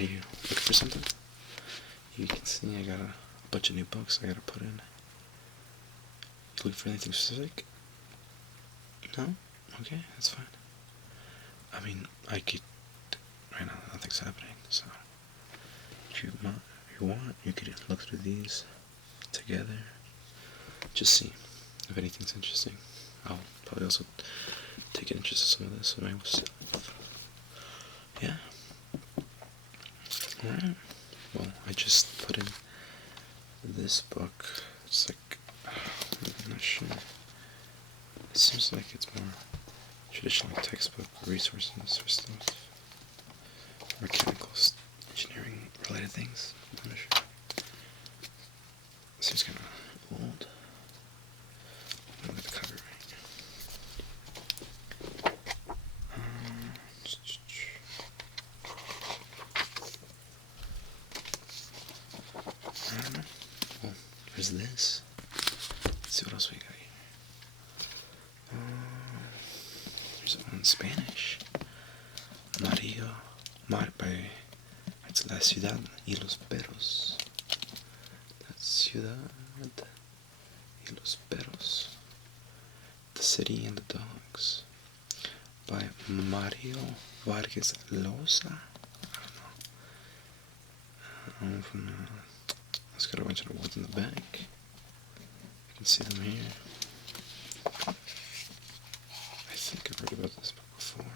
Are you looking for something? You can see I got a bunch of new books I gotta put in. You looking for anything specific? No? Okay, that's fine. I mean, right now nothing's happening, so if you want, you could look through these together. Just see if anything's interesting. I'll probably also take an interest in some of this, and I will see. Yeah. Alright. Well, I just put in this book. It's like, I'm not sure. It seems like it's more traditional textbook resources for stuff. Mechanical engineering related things. I'm not sure. It seems kind of old. Look at the cover right. I don't know. Well, there's this. Let's see what else we got here. There's one in Spanish. It's La Ciudad y los Perros. La Ciudad y los Perros. The City and the Dogs. By Mario Vargas Llosa. I don't know. It's got a bunch of words in the back. You can see them here. I think I've heard about this book before.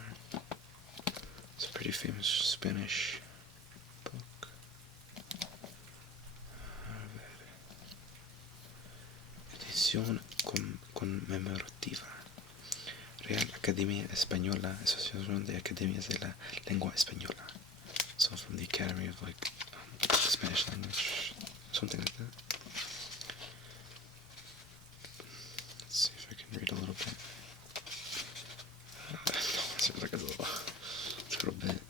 It's a pretty famous Spanish book. Edición conmemorativa. Real Academia Española, Asociación de Academias de la Lengua Española. So from the Academy of Spanish language, something like that. Let's see if I can read a little bit. It seems like it's a little bit.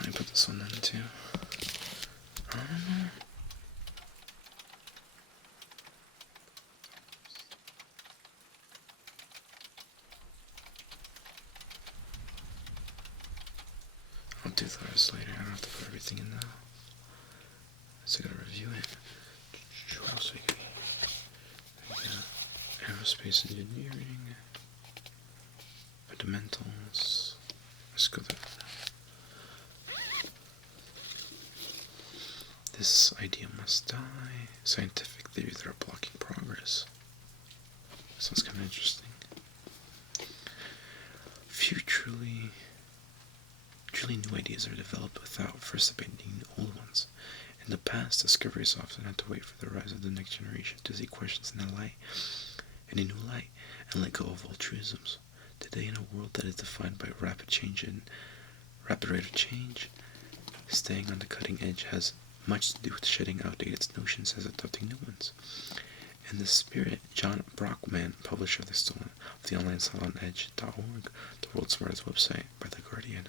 Let me put this one in too. I'll do the rest later. I don't have to put everything in now. So I gotta review it. What else we got here? Aerospace engineering. Fundamentals. Let's go there. This idea must die. Scientific theories that are blocking progress. Sounds kind of interesting. Few truly new ideas are developed without first abandoning old ones. In the past, discoveries often had to wait for the rise of the next generation to see questions in a new light, and let go of old truisms. Today, in a world that is defined by rapid rate of change, staying on the cutting edge has much to do with shedding outdated notions as adopting new ones. In this spirit, John Brockman, publisher of the online salon Edge.org, the world's smartest website by The Guardian,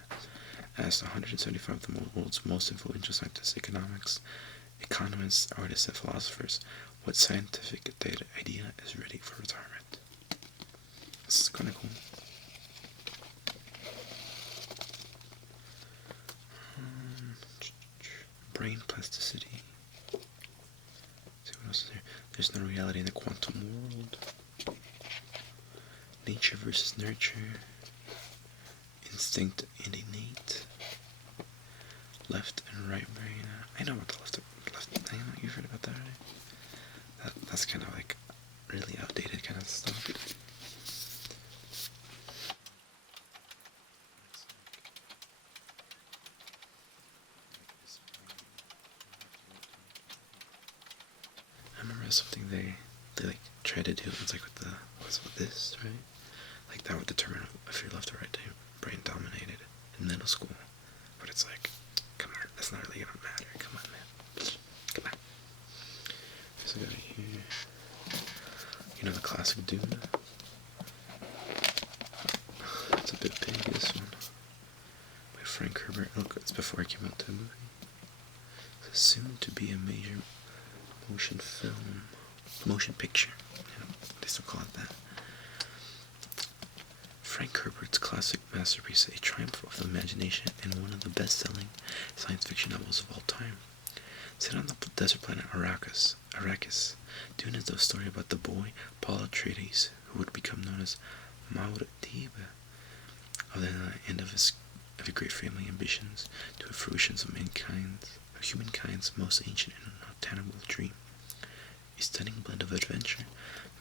asked 175 of the world's most influential scientists, economists, artists, and philosophers what scientific idea is ready for retirement. This is kind of cool. Brain plasticity. See what else is there? There's no reality in the quantum world. Nature versus nurture. Instinct and innate. Left and right brain. I know about the left. You've heard about that already? That's kind of like really outdated kind of stuff. I remember something they like try to do. It's like with this, right? Like that would determine if you're left or right brain dominated in middle school. But it's like, come on, that's not really gonna matter. Come on, man. Come on. So I got here. You know the classic Dune? It's a bit big, this one. By Frank Herbert. Look, it's before it came out to the movie. It's soon to be a major motion film. motion picture. They still call it that. Frank Herbert's classic masterpiece, a triumph of the imagination and one of the best-selling science fiction novels of all time. Set on the desert planet Arrakis, Dune is the story about the boy, Paul Atreides, who would become known as Muad'Dib, of the end of a great family ambitions to a fruition of humankind's most ancient and unattainable dream. A stunning blend of adventure,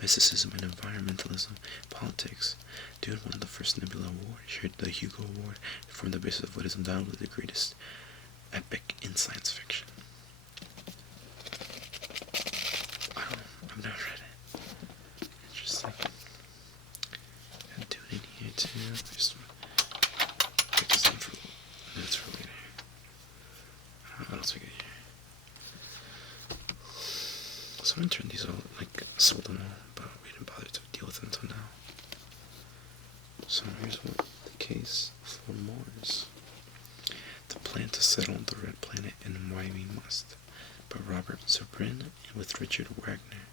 mysticism, and environmentalism, politics. Dune won the first Nebula Award, shared the Hugo Award, and formed the basis of what is undoubtedly the greatest epic in science fiction. I don't know, I've never read it. Interesting. And Dune in here too. Just pick this up for minutes for later. What else we got here? Someone turned these all, sold them all, but we didn't bother to deal with them until now. So here's what the case for Mars. The plan to settle on the red planet and why we must, by Robert Zubrin with Richard Wagner.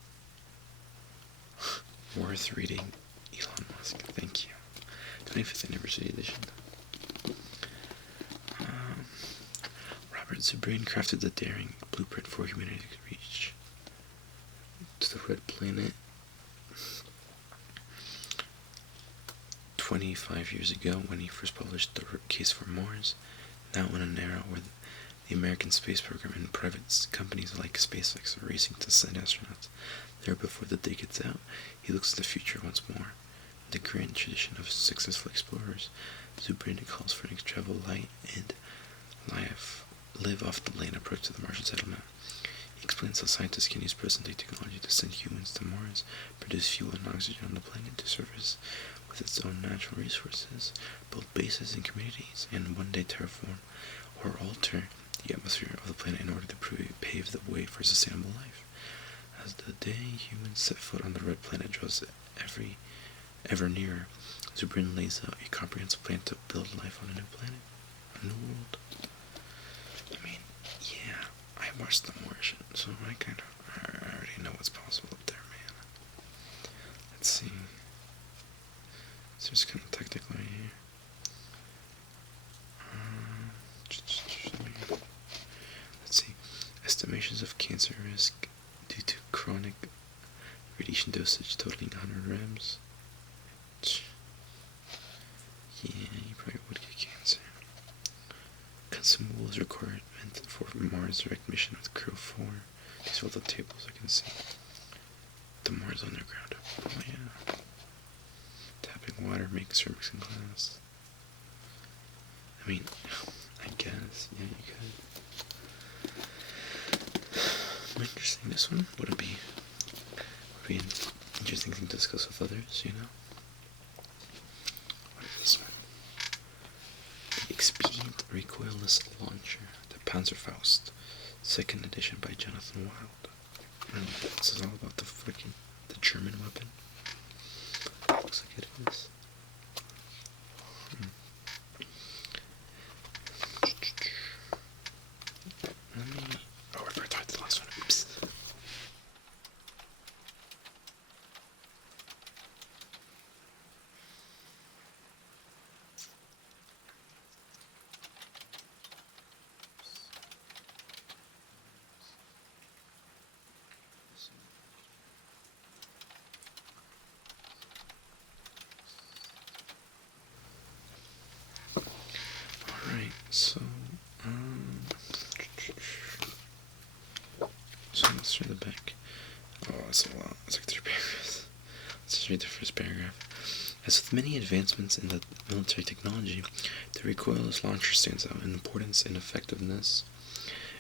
Worth reading, Elon Musk. Thank you. 25th anniversary edition. Robert Zubrin crafted the daring blueprint for humanity to reach to the red planet 25 years ago when he first published The Case for Mars. Now in an era where the American space program and private companies like SpaceX are racing to send astronauts there before the day gets out, he looks to the future once more. In the grand tradition of successful explorers, Zubrin calls for an travel light and live off the land approach to the Martian settlement. He explains how scientists can use present-day technology to send humans to Mars, produce fuel and oxygen on the planet to service with its own natural resources, build bases and communities, and one day terraform or alter the atmosphere of the planet in order to pave the way for sustainable life. As the day humans set foot on the red planet draws ever nearer, Zubrin lays out a comprehensive plan to build life on a new planet, a new world. I mean, yeah, I watched The Martian, so I already know what's possible up there, man. Let's see. It's just kind of technical right here. Let's see. Estimations of cancer risk due to chronic radiation dosage totaling 100 rems. Yeah, you probably would get cancer. Consumables requirement for Mars direct mission with Crew 4. These are all the tables I can see. The Mars Underground. Oh yeah. Tapping water makes mixing glass. I mean, I guess, yeah, you could. Interesting. This one would be an interesting thing to discuss with others, you know? What is this one? The Expedient Recoilless Launcher, the Panzerfaust, 2nd edition by Jonathan Wild. And this is all about the German weapon. Looks like it is. I forgot to write the last one. Oops. Alright, so let's read the back. Oh, that's a lot. It's like 3 paragraphs. Let's just read the first paragraph. As with many advancements in the military technology, the recoilless launcher stands out in importance and effectiveness.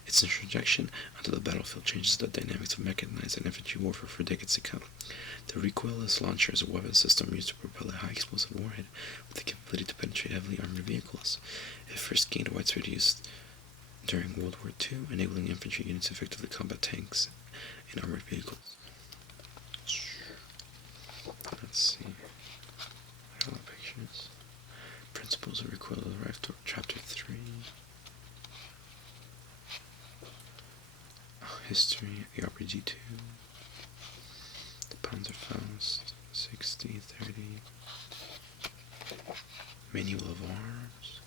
Its introduction onto the battlefield changes the dynamics of mechanized and infantry warfare for decades to come. The recoilless launcher is a weapon system used to propel a high-explosive warhead with the capability to penetrate heavily armored vehicles. It first gained widespread use during World War II, enabling infantry units to effectively combat tanks and armored vehicles. Let's see. I got pictures. Principles of recoilless rifle, Chapter 3. History, the RPG 2. Panzerfaust, 60-30. Manual of Arms.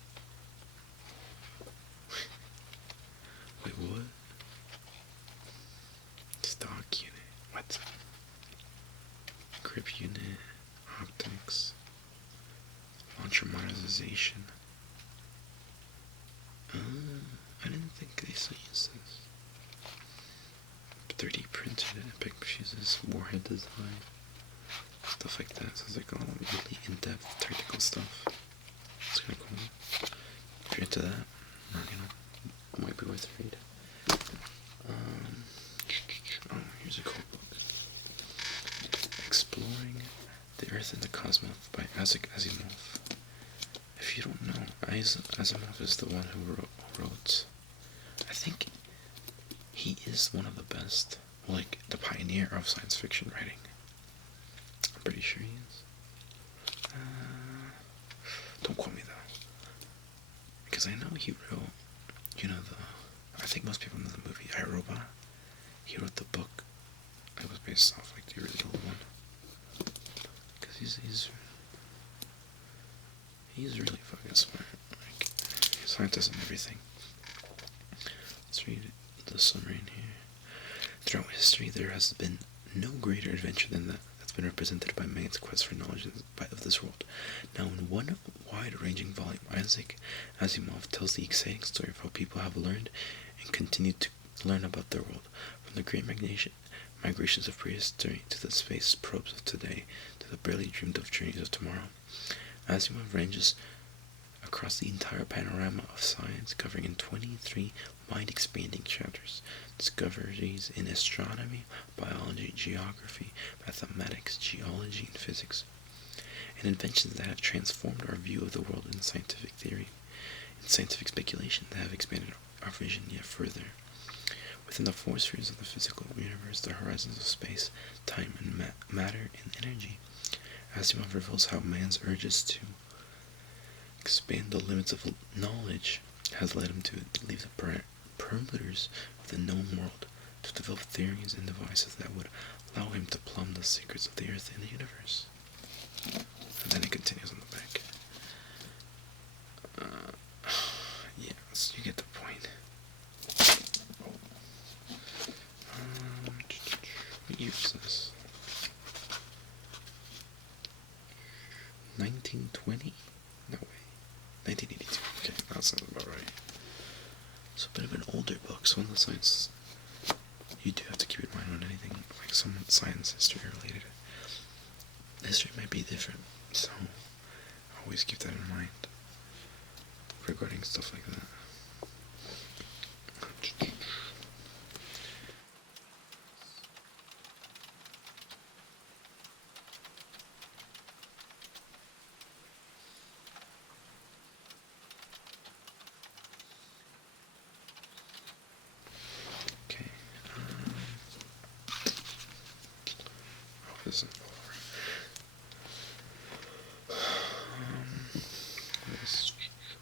Wait, what? Stock unit. What? Grip unit. Optics. Launcher modernization. I didn't think they still use this. 3D printed epic pieces, warhead design, stuff like that. So it's like all really in-depth technical stuff. It's kind of cool. If you're into that, it might be worth a read. Here's a cool book. Exploring the Earth and the Cosmos by Isaac Asimov. If you don't know, Asimov is the one who wrote, I think he is one of the best, like the pioneer of science fiction writing. I'm pretty sure he is. Don't quote me though, because I know he wrote, I think most people know the movie I, Robot. He wrote the book. It was based off like the original one. Because he's really fucking smart. Like, he's a scientist and everything. Let's read the summary in here. Throughout history, there has been no greater adventure than that's been represented by man's quest for knowledge of this world. Now, in one wide-ranging volume, Isaac Asimov tells the exciting story of how people have learned and continue to learn about their world, from the great migrations of prehistory to the space probes of today, to the barely dreamed of journeys of tomorrow. Asimov ranges across the entire panorama of science, covering in 23 mind-expanding chapters discoveries in astronomy, biology, geography, mathematics, geology, and physics, and inventions that have transformed our view of the world in scientific theory, and scientific speculation that have expanded our vision yet further. Within the four spheres of the physical universe, the horizons of space, time, and matter and energy, Asimov reveals how man's urges to expand the limits of knowledge has led him to leave the perimeters of the known world, to develop theories and devices that would allow him to plumb the secrets of the earth and the universe. And then it continues on the back. Yeah, so you get the point. What year is this? 1920? No way. 1982. Okay, that sounds about right. It's a bit of an older book, so in the science, you do have to keep in mind on anything like some science history related. History might be different, so always keep that in mind regarding stuff like that.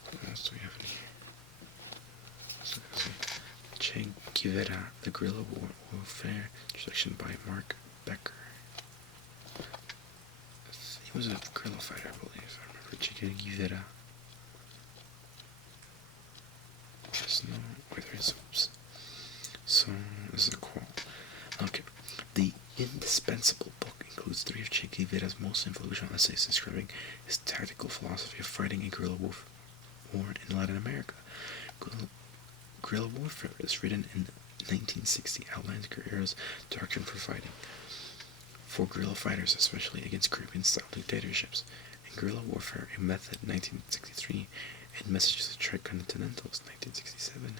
What else do we have in here? Che Guerrilla, the Guerrilla Warfare, introduction by Mark Becker. He was a guerrilla fighter, I believe. I remember Che Guerrilla. There's no... Wait, there is... Oops. So, this is a quote. Okay. The indispensable book includes 3 of Che Guevara's most influential essays describing his tactical philosophy of fighting a guerrilla war in Latin America. Guerrilla warfare is written in 1960, outlines Guerrilla's doctrine for fighting, for guerrilla fighters, especially against Caribbean-style dictatorships, and guerrilla warfare, a method, 1963, and Messages of Tricontinentals, 1967.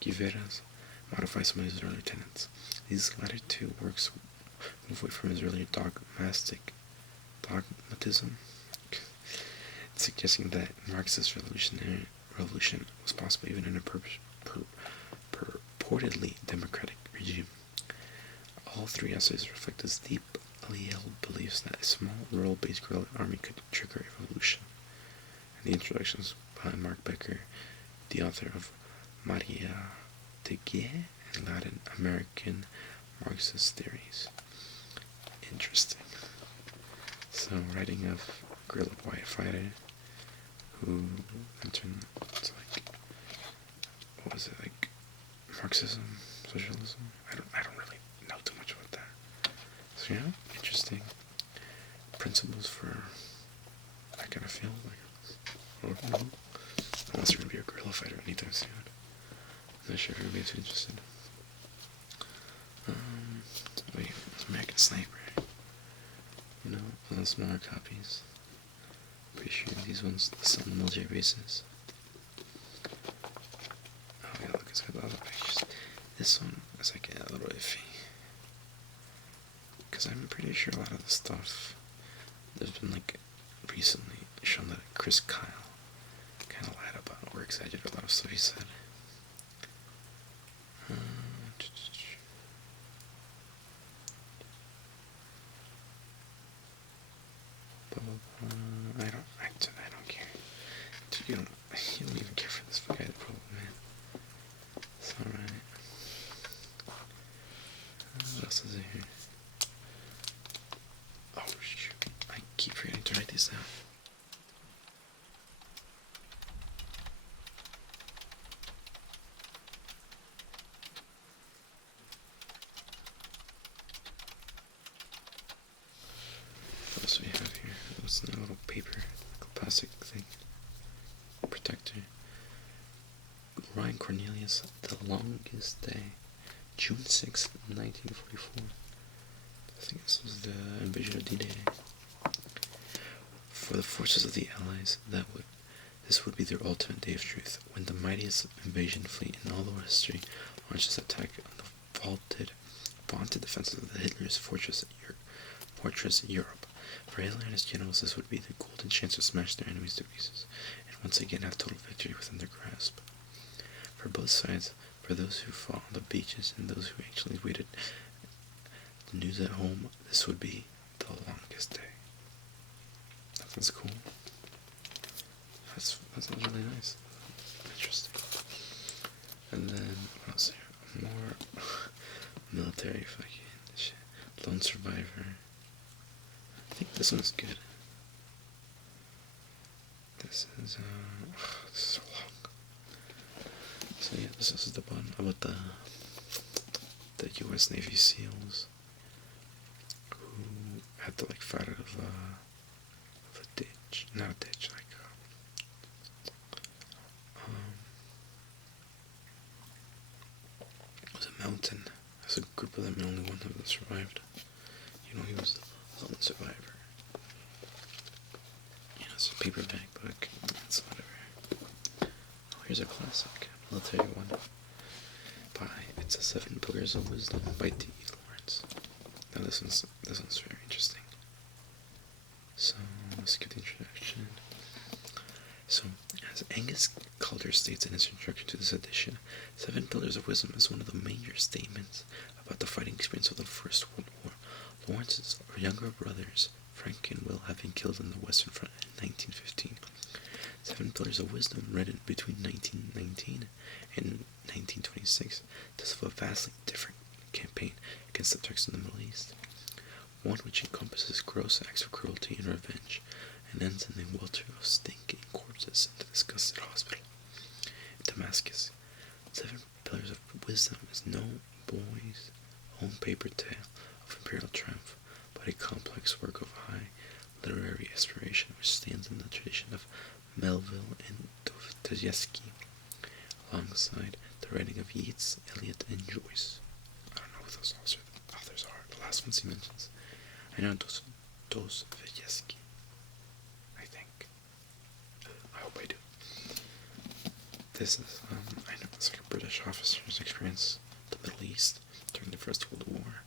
Guevara's modify some of his earlier tenets. These latter 2 works move away from his earlier dogmatism, suggesting that Marxist revolution was possible even in a purportedly democratic regime. All 3 essays reflect his deeply held beliefs that a small rural-based guerrilla army could trigger a revolution. And the introductions by Mark Becker, the author of Maria de Guerre and Latin American Marxist theories. interesting. So, writing of guerrilla fighter who turned to like, what was it, like Marxism, socialism? I don't really know too much about that. So yeah, interesting principles for that kind of field. Like, I don't know. Unless you're gonna be a guerrilla fighter anytime soon. I'm not sure if everybody's interested. Wait, it's American Sniper. You know, all the smaller copies. Pretty sure these ones sell on the military bases. Oh yeah, look, it's got the other pictures. This one is like a little iffy. Because I'm pretty sure a lot of the stuff, there's been like recently shown that Chris Kyle kind of lied about or exaggerated a lot of stuff he said. I don't care. Dude, you don't even care for this guy, the problem, man. It's alright. What else is here? Oh shoot, I keep forgetting to write these down. What else do we have here? What's in a little paper, like a plastic thing? Protector. Ryan Cornelius, The Longest Day. June 6th, 1944. I think this was the invasion of D-Day. For the forces of the Allies, this would be their ultimate day of truth, when the mightiest invasion fleet in all of history launches attack on the vaunted defenses of the Hitler's fortress Europe. For Hitler and his generals, this would be the golden chance to smash their enemies to pieces, and once again have total victory within their grasp. For both sides, for those who fought on the beaches and those who actually waited the news at home, this would be the longest day. That's cool. That sounds really nice. Interesting. And then, what else here? More military fucking shit. Lone Survivor. I think this one's good. This is so long. So yeah, this is the one about the U.S. Navy SEALs who had to like fight out of a ditch, not a ditch, like it was a mountain. There's a group of them and only one of them survived. You know, he was the lone survivor. You know, it's a paperback book. It's whatever. Oh, here's a classic military one. It's a 7 Pillars of Wisdom by D. Lawrence. Now this one's very interesting. So let's get the introduction. So, as Angus Calder states in his introduction to this edition, 7 Pillars of Wisdom is one of the major statements about the fighting experience of the First World War. Lawrence's younger brothers, Frank and Will, have been killed on the Western Front in 1915. 7 Pillars of Wisdom, written between 1919 and 1926, tells of a vastly different campaign against the Turks in the Middle East. One which encompasses gross acts of cruelty and revenge, and ends in a welter of stinking corpses in the disgusted hospital. In Damascus, 7 Pillars of Wisdom is no boy's own paper tale of imperial triumph, but a complex work of high literary aspiration which stands in the tradition of Melville and Dostoevsky, alongside the writing of Yeats, Eliot, and Joyce. I don't know who those authors are. The last ones he mentions. I know Dostoevsky. I think. I hope I do. This is, I know it's like a British officer's experience in the Middle East during the First World War,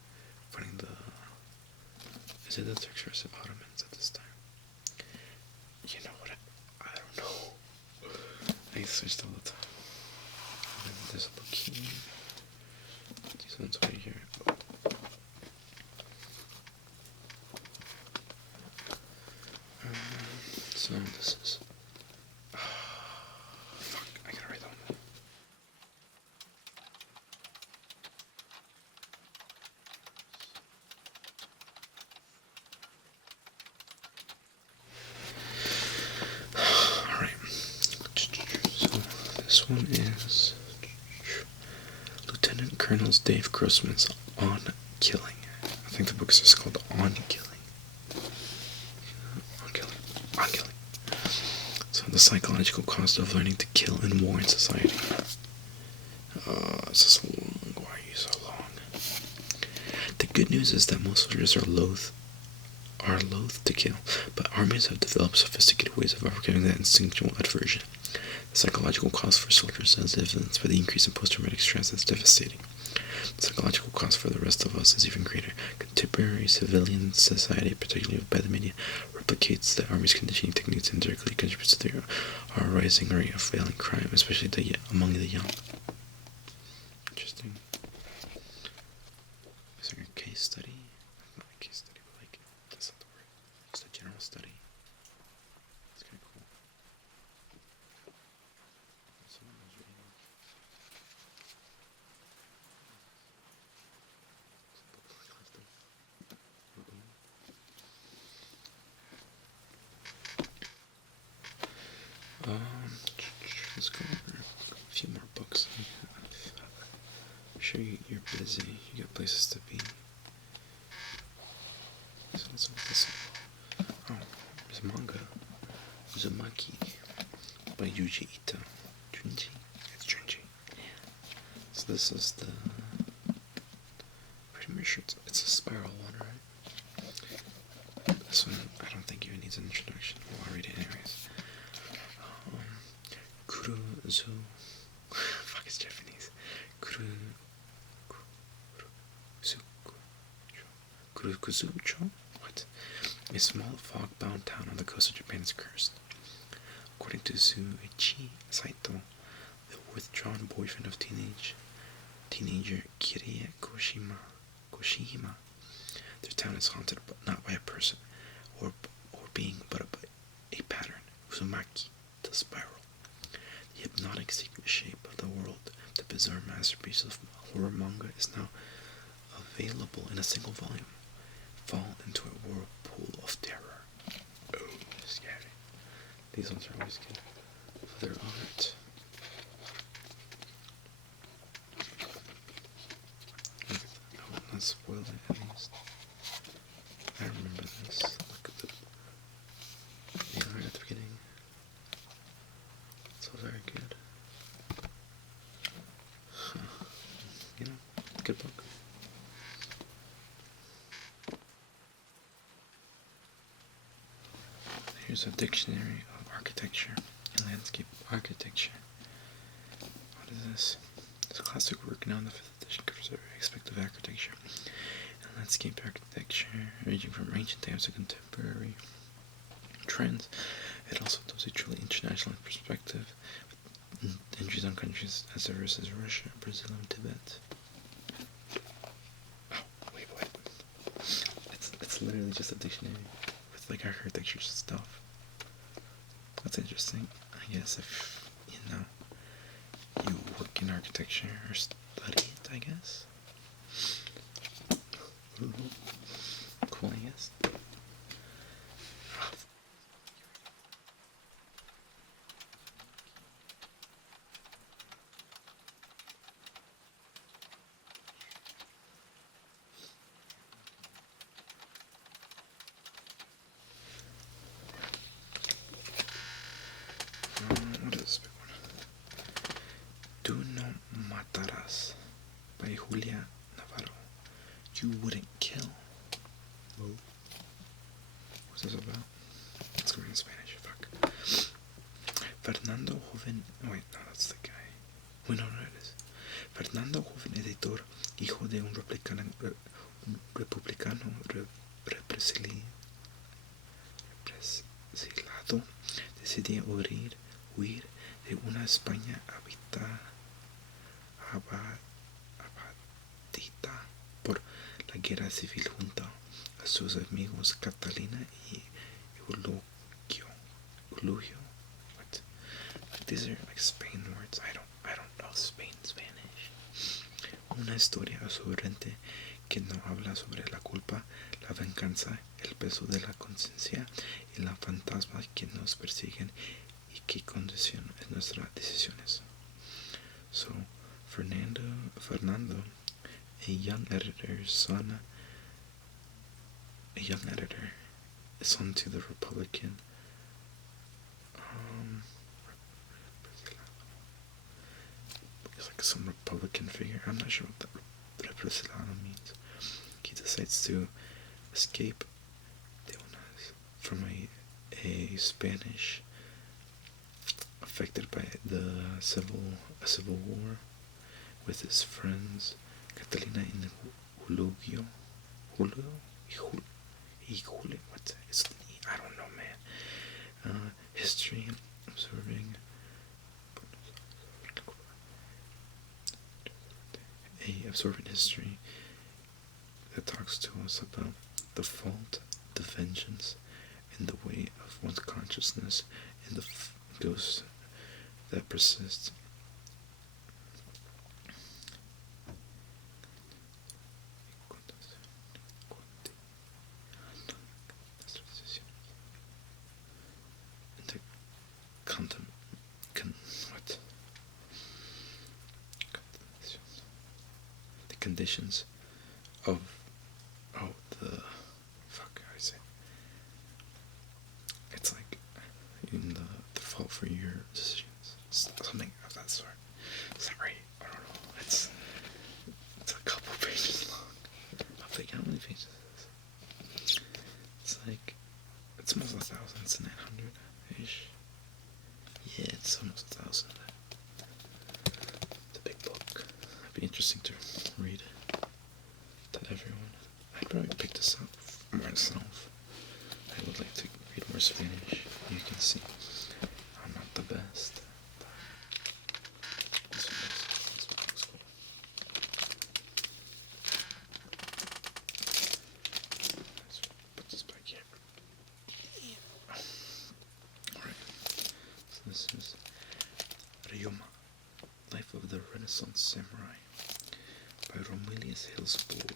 fighting is it the Turks versus Ottomans at this time? You know what? I don't know. I switched all the time. And then there's a book here. These ones right here. So this is. Fuck! I gotta write that one. This one is Lieutenant Colonel Dave Grossman's On Killing. I think the book is just called On Killing. On Killing. So the psychological cost of learning to kill in war in society. It's so long. Why are you so long? The good news is that most soldiers are loath to kill, but armies have developed sophisticated ways of overcoming that instinctual aversion. The psychological cost for soldiers, as evidenced by the increase in post-traumatic stress, is devastating. The psychological cost for the rest of us is even greater. Contemporary civilian society, particularly by the media, replicates the army's conditioning techniques and directly contributes to our rising rate of violent crime, especially among the young. Interesting. Is there a case study? Not a case study, but like, that's not the word. Just a general study. It's kind of cool. Someone was reading it. Let's go over a few more books. I'm sure you're busy. You got places to be. So let's look this up. Oh, there's manga. Uzumaki by Yuji Ito. Junji? It's Junji. So this is the... Pretty much sure it's a spiral one, right? This one, I don't think even needs an introduction. Well, I'll read it anyways. Kuruzu... Fuck, it's Japanese. Kurukuzucho? What? A small fog-bound town on the coast of Japan is cursed. According to Zuichi Saito, the withdrawn boyfriend of teenager Kirie Koshihima, their town is haunted not by a person or being, but by a pattern, Uzumaki, the spiral. The hypnotic secret shape of the world, the bizarre masterpiece of horror manga, is now available in a single volume. Fall into a whirlpool of terror. Oh, scary. These ones are always good for their art. I will not spoil it at least. I remember this. Look at the art at the beginning. It's all very good. You know, good book. Here's a dictionary of architecture and landscape architecture. What is this? It's a classic work now in the 5th edition covers every aspect of architecture and landscape architecture, ranging from ancient times to contemporary trends. It also does a truly international perspective with entries on countries as diverse as Russia, Brazil, and Tibet. Oh, wait. It's literally just a dictionary with like architecture stuff. That's interesting. I guess if, you work in architecture or study it, I guess. Cool, I guess. What is this big one? Do No Matarás by Julia Navarro. You wouldn't kill. Whoa. What's this about? Let's go in Spanish. Fuck. Fernando Joven. Wait, no, that's the guy. Wait, no, it is. Fernando Joven, editor, hijo de un republicano represilado, decidió huir de una España abatida por la guerra civil junto a sus amigos Catalina y Eulogio. What? Like, these are like Spain words. I don't know Spanish. Una historia absorbente que no habla sobre la culpa, la venganza, el peso de la conciencia y los fantasmas que nos persiguen y que condicionan nuestras decisiones. So, Fernando, a young editor's son, a young editor, is son to the Republican, it's like some Republican figure. I'm not sure what that representado means. He decides to escape from a Spanish affected by the civil war with his friends Catalina and Julio, what's it's I don't know, man. History, absorbing history that talks to us about the fault, the vengeance, and the way of one's consciousness and the ghosts that persist. The conditions of it's like in the fault for your decisions, something of that sort. Sorry, I don't know. It's a couple pages long. How many pages is this? It's like it's almost 1,000. It's 900-ish. Yeah, it's almost 1,000. It's a big book. It'd be interesting to read to everyone. I'd probably pick this up for myself. I would like to read more Spanish. You can see I'm not the best. This one looks cool. Let's put this back here. Alright. So this is Ryoma, Life of the Renaissance Samurai by Romelius Hillsborg.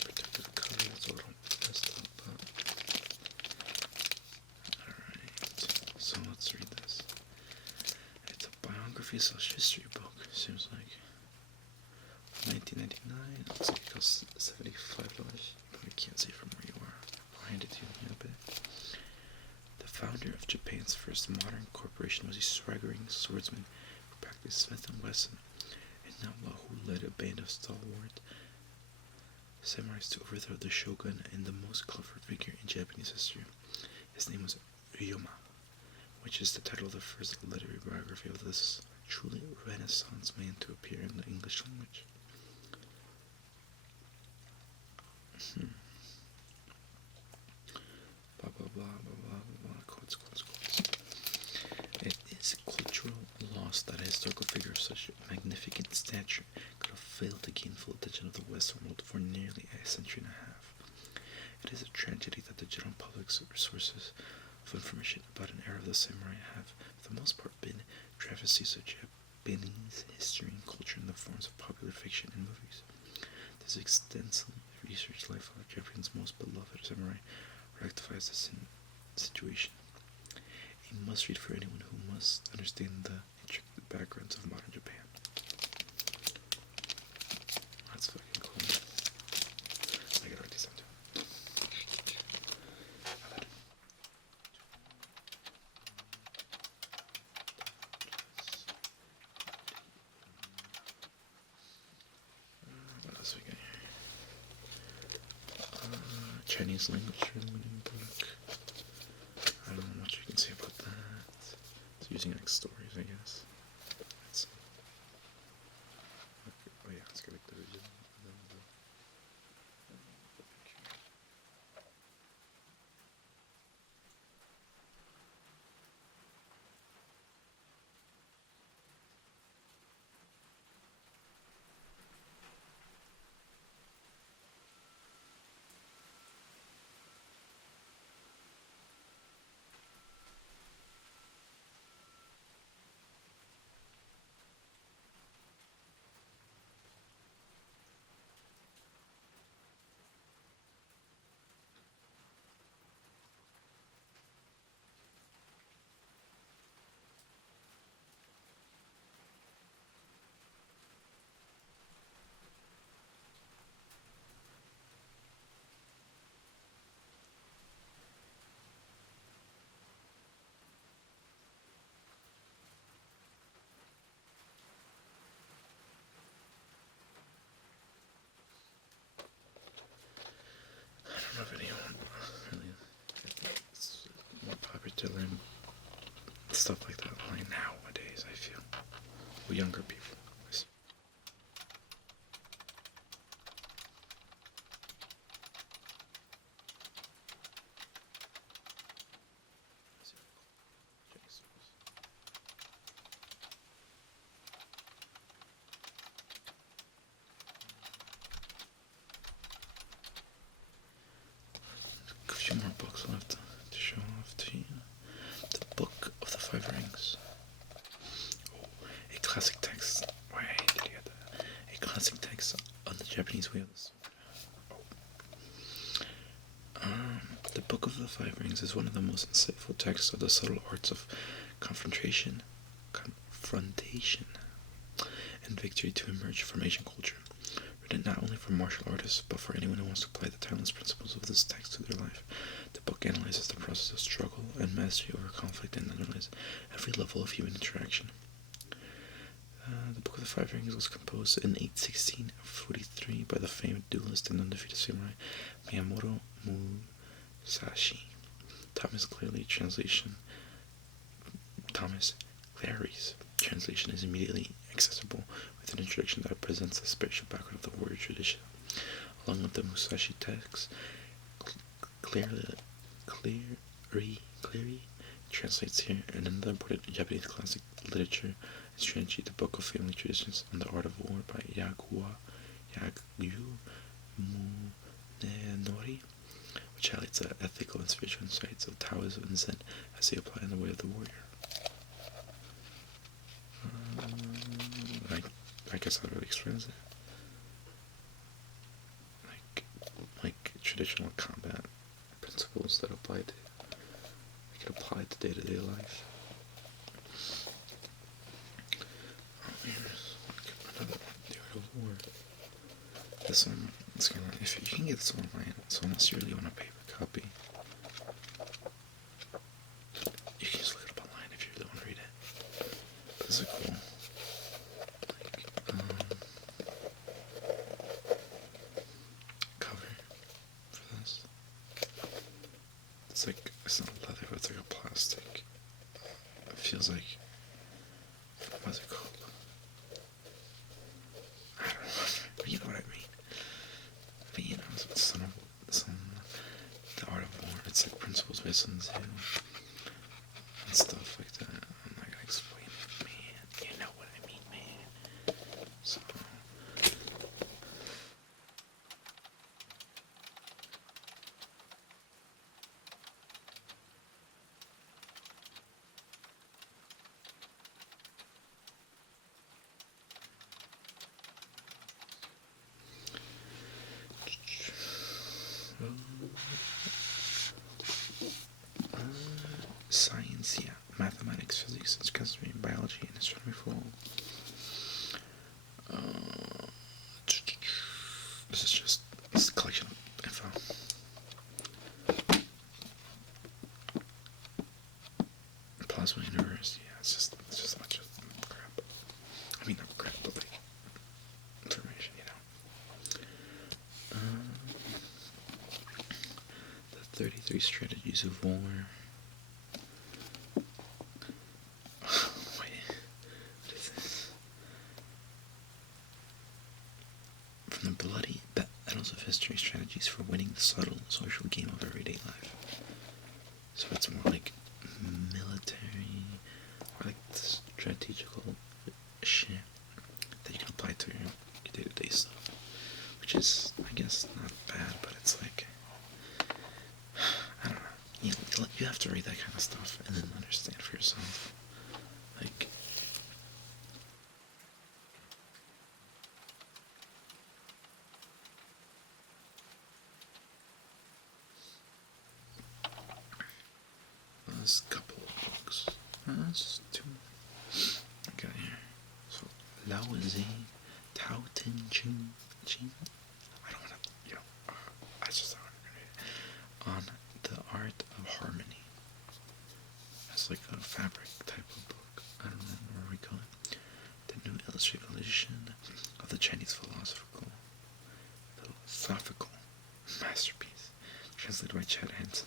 Protective cover, so I don't mess up. Alright, so let's read this. It's a biography slash history book, seems like. 1999, looks like it costs $75. Probably can't see from where you are. I'll hand it to you in a bit. The founder of Japan's first modern corporation was a swaggering swordsman who practiced Smith & Wesson, an outlaw who led a band of stalwart samurais to overthrow the shogun and the most colorful figure in Japanese history. His name was Ryoma, which is the title of the first literary biography of this truly Renaissance man to appear in the English language. Blah blah blah blah blah blah. Quotes. It is a cultural loss that a historical figure of such magnificent stature could have failed to gain full attention of the Western world for nearly a century and a half. It is a tragedy that the general public's resources of information about an era of the samurai have, for the most part, been travesties of Japanese history and culture in the forms of popular fiction and movies. This extensive research life of Japan's most beloved samurai rectifies this situation. A must-read for anyone who must understand the intricate backgrounds of modern Japan. That's fucking cool. I gotta write these down too. What else we got here? Chinese language reading book. I don't know much you can say about that. It's using like stories, I guess. Let's see. Okay. Oh yeah, let's go like the vision and then the picture. younger people. A few more books left to show off to you. The Book of the Five Rings. Oh, a classic text. Wait, did you get that? A classic text on the Japanese way of the sword. The Book of the Five Rings is one of the most insightful texts of the subtle arts of confrontation, and victory to emerge from Asian culture. Written not only for martial artists, but for anyone who wants to apply the timeless principles of this text to their life. The book analyzes the process of struggle and mastery over conflict and analyzes every level of human interaction. The Book of the Five Rings was composed in 1843 by the famed duelist and undefeated samurai Miyamoto Musashi. Thomas Clary's translation is immediately accessible with an introduction that presents the spiritual background of the warrior tradition. Along with the Musashi text, Clary translates here and another important Japanese classic literature and strategy, the Book of Family Traditions on the Art of War by Yagyu Munenori, which highlights the ethical and spiritual insights of Taoism and Zen as they apply in the way of the warrior. I guess that really explains it. Like traditional combat principles that apply to day-to-day life. Here's another one, The Art of War. This one, it's gonna, if you can get this online, so unless you really want a paper copy, you can just look it up online if you really want to read it. But this is cool. Cover for this. It's not leather, but it's like a plastic. It feels like, what's it called? I don't know, but you know what I mean. But you know, some the Art of War, it's like principles based on Zen and stuff like that. I'm not gonna explain it, man. You know what I mean, man. So science, yeah, mathematics, physics, chemistry, biology, and astronomy for all. This is a collection of info. Plasma universe, yeah, it's just a bunch of crap. I mean, not crap, but like information, you know. The 33 strategies of war. From the bloody battles of history, strategies for winning the subtle social game of everyday life. So it's more like military, or like strategical shit that you can apply to your day-to-day stuff. Which is, I guess, not bad, but it's like, I don't know. You have to read that kind of stuff and then understand for yourself. Like, there's a couple of books. That's just two. I got here. So, Lao Tzu, Tao Tin Ching. I don't want to, I just don't want to read it. On the Art of Harmony. It's like a fabric type of book. I don't know where we go. The new illustrated edition of the Chinese philosophical masterpiece, translated by Chad Hansen.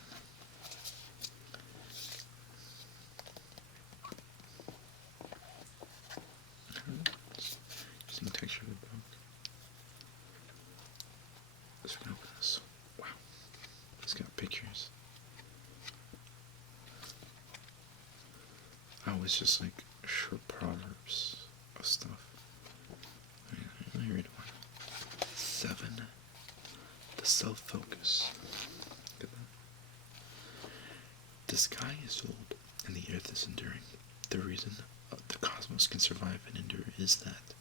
Let's open this. Wow. It's got pictures. Oh, it's just like short proverbs of stuff. Let me read one. 7. The self-focus. The sky is old and the earth is enduring. The reason the cosmos can survive and endure is that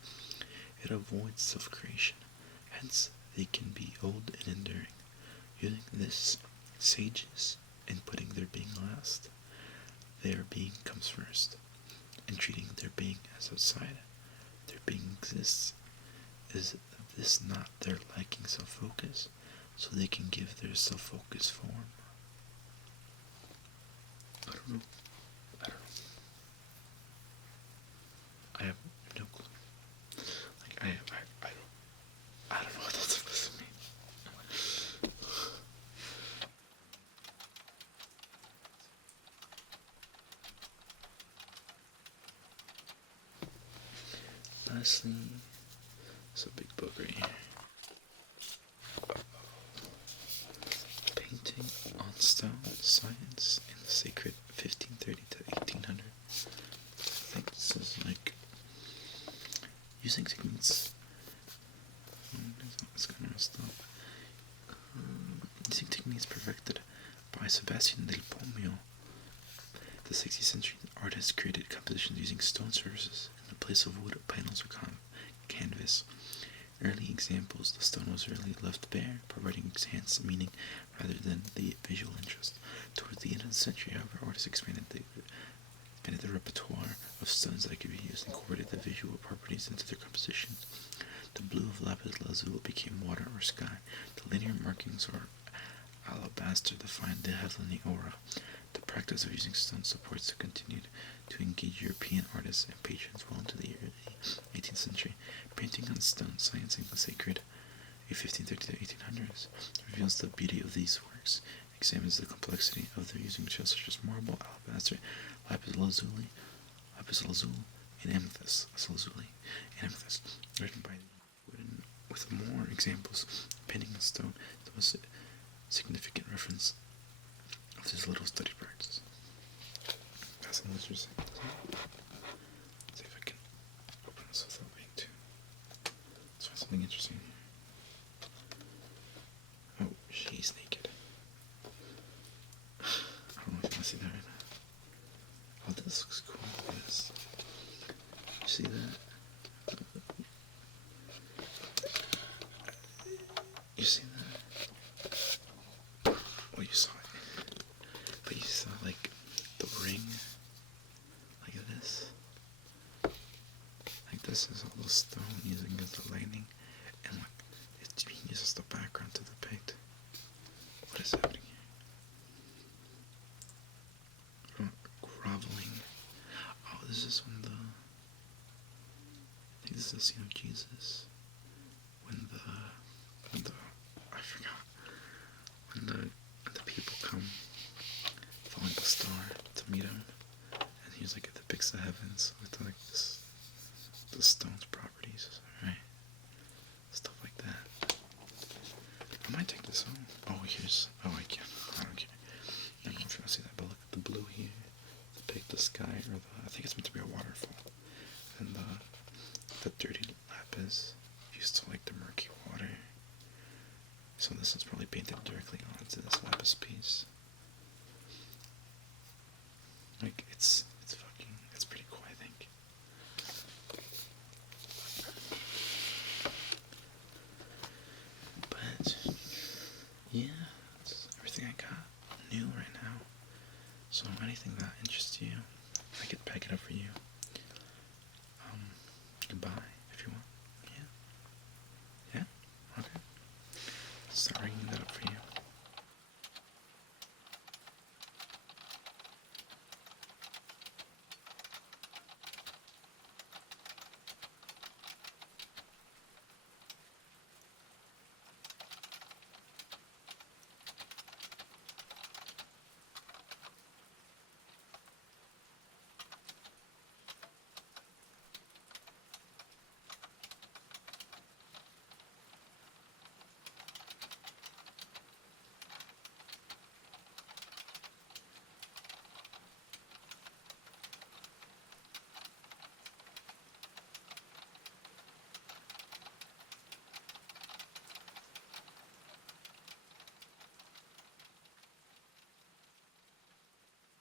it avoids self-creation. Hence, they can be old and enduring. Using this, sages, in putting their being last, their being comes first, and treating their being as outside. Their being exists. Is this not their liking self-focus, so they can give their self-focus form? I don't know. I have no clue. Like, I don't know what that's supposed to mean. Lastly, it's a big book right here. Painting on Stone, Science in the Sacred 1530 to 1800. I think this is like using techniques. It's kind of messed up. Using techniques perfected by Sebastian del Pomio. The 16th century artist created compositions using stone surfaces in the place of wood, panels, or canvas. Early examples, the stone was rarely left bare, providing enhanced meaning rather than the visual interest. Towards the end of the century, however, artists expanded the repertoire of stones that could be used and incorporated the visual properties into their compositions. The blue of lapis lazuli became water or sky. The linear markings or alabaster defined the heavenly aura. The practice of using stone supports continued to engage European artists and patrons well into the early 18th century. Painting on stone, Science in the Sacred, 1530 to 1800s, reveals the beauty of these works, examines the complexity of their using materials such as marble, alabaster, lapis lazuli, and amethyst, written by with more examples. Painting on stone, the most significant reference of this little study practice. That's an interesting. See if I can open this without being too. Let's find something interesting here. Oh, she's naked. I don't know if you can see that right now. Oh, this looks cool. Look at this. You see that? You see that? Well, you saw it. But you saw, like, the ring. Like this. Like, this is all the stone using as the lighting. And look, it's being used as the background to depict what is happening here. Groveling. Oh, this is when I think this is the scene of Jesus. I forgot. When the people come following the star to meet him. And he's like, it depicts the heavens with like the stone's properties, right? Stuff like that. I might take this home. Oh, I can't. I don't care. I don't know if you want to see that, but look at the blue here. Depict the sky, or I think it's meant to be a waterfall. And the dirty lapis used to like the murky water. So this is probably painted directly onto this lapis piece. Like, it's